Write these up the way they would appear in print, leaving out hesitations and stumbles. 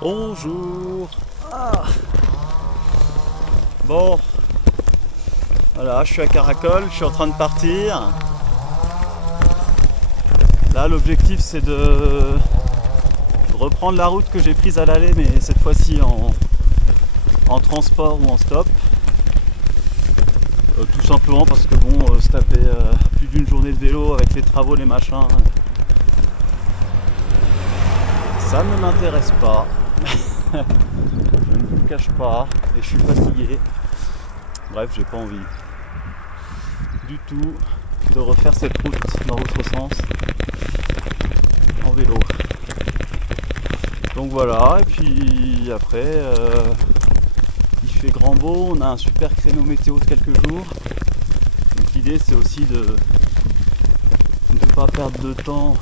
Bonjour. Bon, voilà, je suis à Caracol, je suis en train de partir. Là, l'objectif c'est de reprendre la route que j'ai prise à l'aller, mais cette fois-ci en transport ou en stop. Tout simplement parce que bon, se taper plus d'une journée de vélo avec les travaux, les machins, ça ne m'intéresse pas. Je ne vous le cache pas et je suis fatigué. Bref, j'ai pas envie du tout de refaire cette route dans l'autre sens en vélo. Donc voilà, et puis après il fait grand beau, on a un super créneau météo de quelques jours. Donc l'idée c'est aussi de ne pas perdre de temps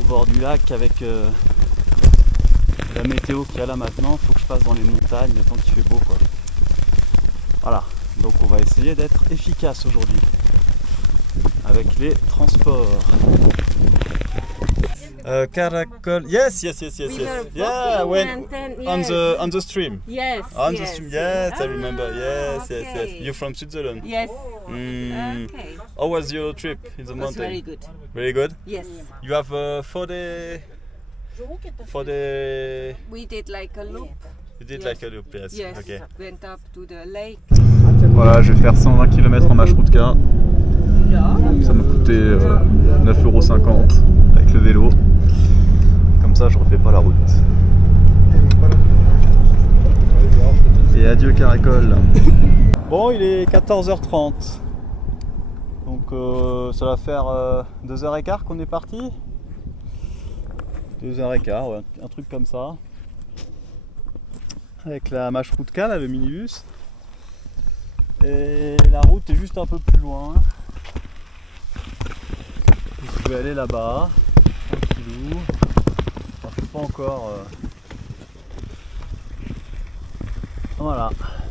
au bord du lac avec la météo qu'il y a là maintenant. Il faut que je passe dans les montagnes le temps qu'il fait beau quoi. Voilà, donc on va essayer d'être efficace aujourd'hui avec les transports. Caracol. Yes. Yeah, when on the stream. Yes. On the yes, stream. Yes, I remember. Yes. Okay. You're from Switzerland. Yes. Mm. Okay. How was your trip in the It was mountain? very good. Very good. Yes. You have for the We did like a loop. you did Yes. like a loop. Yes. Yes. Okay. Went up to the lake. Voilà, je vais faire 120 km en Mashrutka. Ça m'a coûté 9,50 € avec le vélo. Comme ça, je refais pas la route. Et adieu Caracol. Bon, il est 14h30. Donc ça va faire 2h15 qu'on est parti. 2h15, ouais, un truc comme ça. Avec la Mashrutka, là, le minibus. Et la route est juste un peu plus loin. Je vais aller là-bas, tranquillou. Enfin, je sais pas encore. Voilà.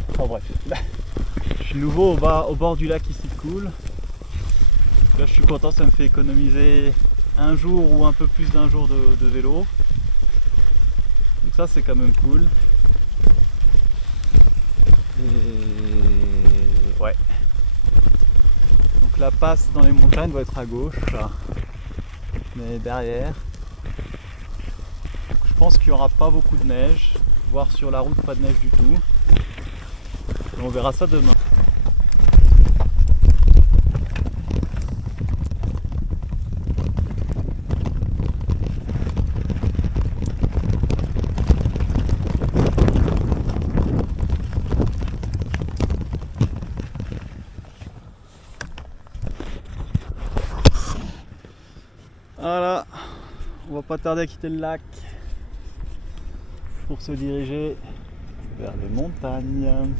Enfin bref. Je suis nouveau au bord du lac ici de Cool. Là je suis content, ça me fait économiser un jour ou un peu plus d'un jour de vélo. Donc ça c'est quand même cool. Et ouais. Donc la passe dans les montagnes doit être à gauche, là. Mais derrière. Donc, je pense qu'il n'y aura pas beaucoup de neige, voire sur la route pas de neige du tout. Et on verra ça demain. Voilà, on va pas tarder à quitter le lac pour se diriger vers les montagnes.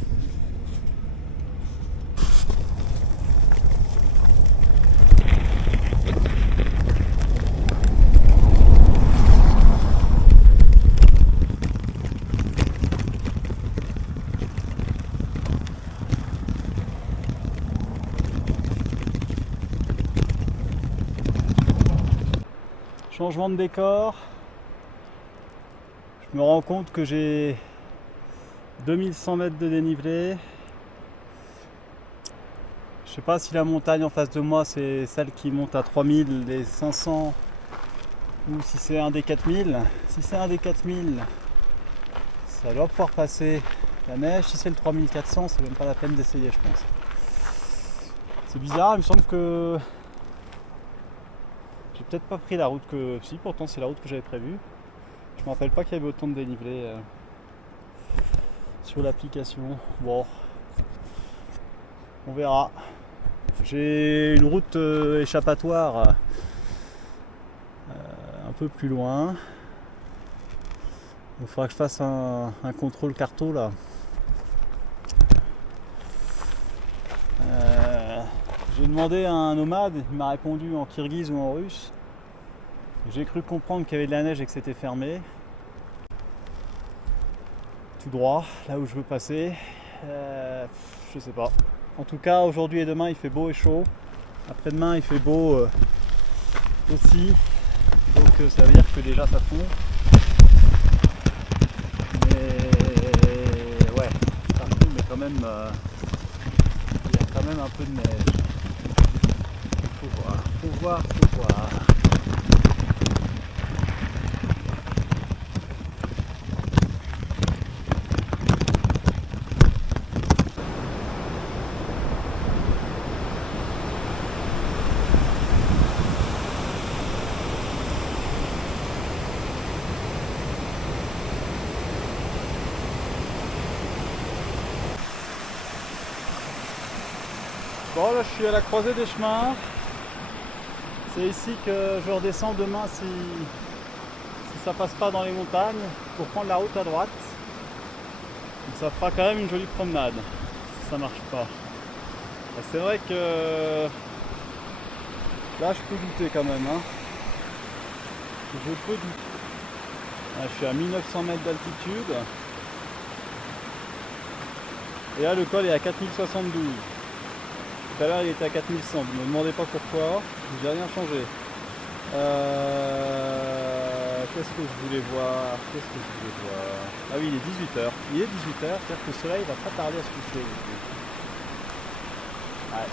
Changement de décor, je me rends compte que j'ai 2100 mètres de dénivelé. Je sais pas si la montagne en face de moi c'est celle qui monte à 3500 ou si c'est un des 4000. Si c'est un des 4000, ça doit pouvoir passer la neige. Si c'est le 3400, c'est même pas la peine d'essayer je pense. C'est bizarre, il me semble que j'ai peut-être pas pris la route que... Si, pourtant c'est la route que j'avais prévue. Je me rappelle pas qu'il y avait autant de dénivelé sur l'application. Bon, on verra. J'ai une route échappatoire un peu plus loin. Il faudra que je fasse un contrôle carto là. J'ai demandé à un nomade, il m'a répondu en kirghize ou en russe. J'ai cru comprendre qu'il y avait de la neige et que c'était fermé. Tout droit, là où je veux passer. Je sais pas. En tout cas, aujourd'hui et demain, il fait beau et chaud. Après-demain, il fait beau aussi. Donc ça veut dire que déjà ça fond. même, il y a quand même un peu de neige. Faut voir, faut voir, faut voir. Bon, là je suis à la croisée des chemins. C'est ici que je redescends demain si ça passe pas dans les montagnes pour prendre la route à droite. Donc ça fera quand même une jolie promenade si ça marche pas. C'est vrai que là je peux douter quand même. Hein. Je peux douter. Là, je suis à 1900 mètres d'altitude. Et là le col est à 4072. Tout à l'heure il était à 4100, ne me demandez pas pourquoi, j'ai rien changé. Qu'est-ce que je voulais voir? Ah oui, il est 18h. Il est 18h, c'est-à-dire que le soleil va pas tarder à se coucher. Ouais.